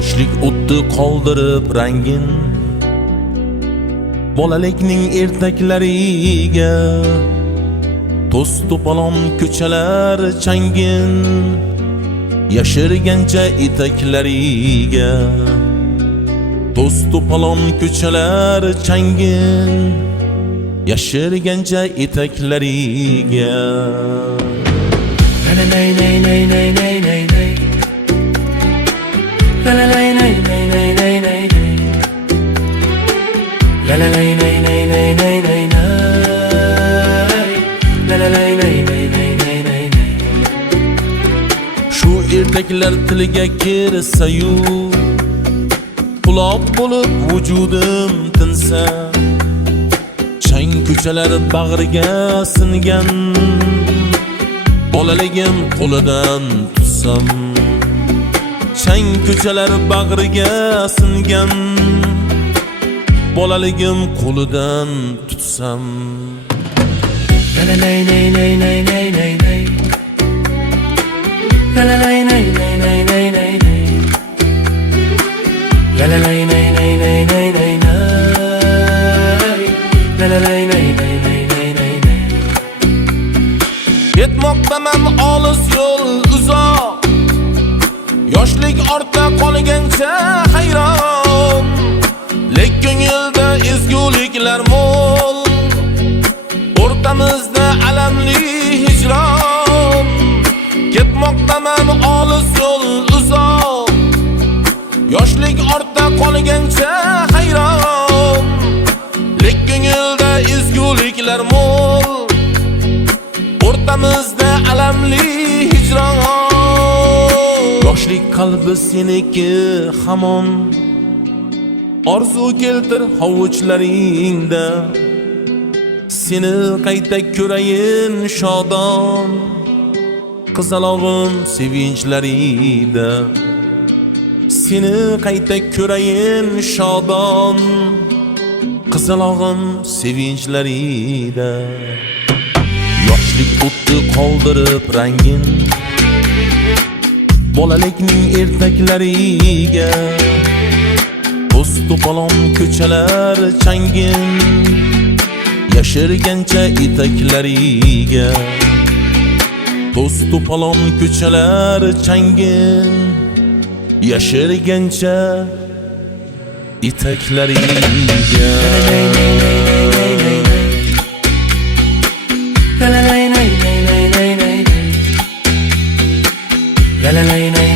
Yoshlik o'tdi qoldirib rangin bolalikning ertaklariga to's to'polon ko'chalar changin yashirgancha etaklariga to's to'polon ko'chalar changin yashirgancha etaklariga La la la la la la la la. La la la la la la la la la. La la la la la la la la la. La la la la la la la la la. Shu ertaklar tiliga kirsa-yu quloq bo'lib vujudim tinsa chang ko'chalar bag'riga singan bolaligim qo'lidan tutsam chang ko'chalar bag'riga singan bolaligim qo'lidan tutsam La la la la la la la la la. La la la la la la la la la. La la la la la la la la la. La la la la la la la la la. Ketmoqdaman olis yo'l uzoq yoshlik ortda qolgancha hayron lek ko'ngilda ezguliklar mo'l o'rtamizda alamli hijron ketmoqdaman olis yo'l uzoq yoshlik ortda qolgancha hayron lek ko'ngilda ezguliklar mo'l o'rtamizda alamli hijron yoshlik qalbi seniki hamon orzu keltir hovuchlaringda seni qayta ko'rayin shodon qizalog'im sevinchlarida seni qayta ko'rayin shodon qizalog'im sevinchlarida yoshlik o'tdi qoldirib rangin bolalikning ertaklariga to's to'polon ko'chalar changin yashirgancha etaklariga to's to'polon ko'chalar changin yashirgancha etaklariga La la la la la la la la. La la la la